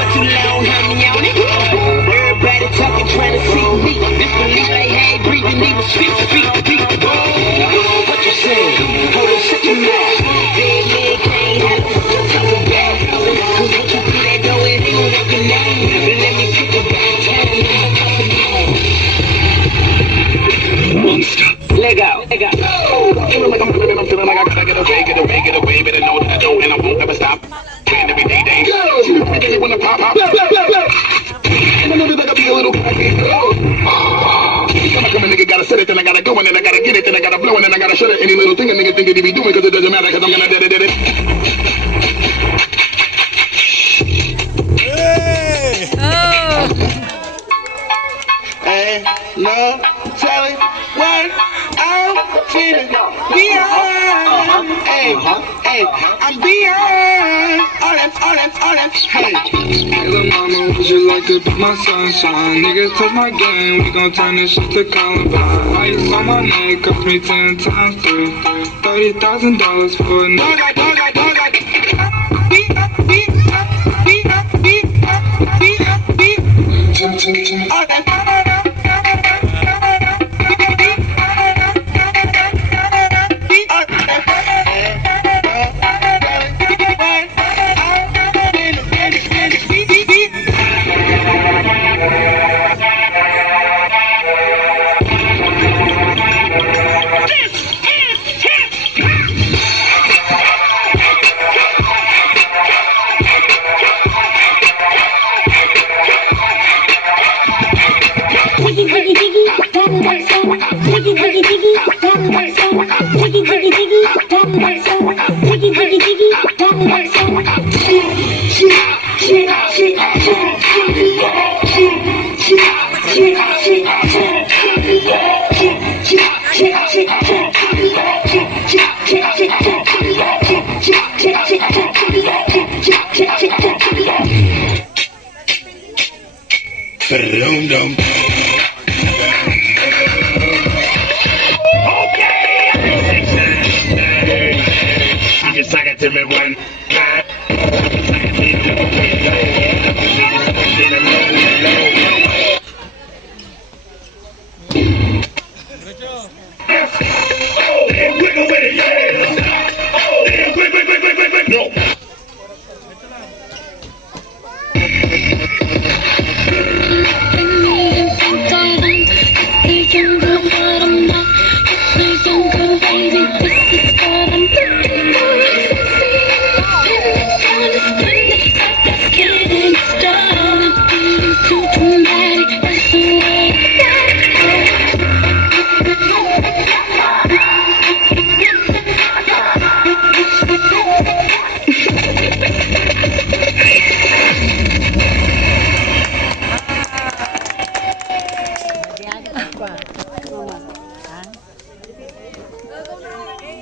but too long, I'm yawning. Everybody talking, trying to see me. Disbelief like hey, breathing, even speak. What you saying? Hold on, shut your mouth. Dead man can't have it. Talk about it. Cause what you do, they know it ain't gonna work your name. Let me pick a back time. Monster. Let go. Feeling like I'm feeling, I'm feeling like I gotta get away, better know that I don't, and I won't ever stop. Praying every day, she just really wanna pop. And I know that I gotta be a little cracky. Come a nigga gotta set it, then I gotta go, and then I gotta get it, then I gotta blow, and then I gotta shut it. Any little thing a nigga think he be doing, cause it doesn't matter, cause I'm gonna did it. Hey! Hey, no, telling what I'm feeling beyond. Hey, I'm beyond all that. Hey, little mama, would you like to be my sunshine? Niggas touch my game, we gon' turn this shit to Columbine. Ice on my neck, cost me 10 times 3. $30,000 for a night. You just suck it to me when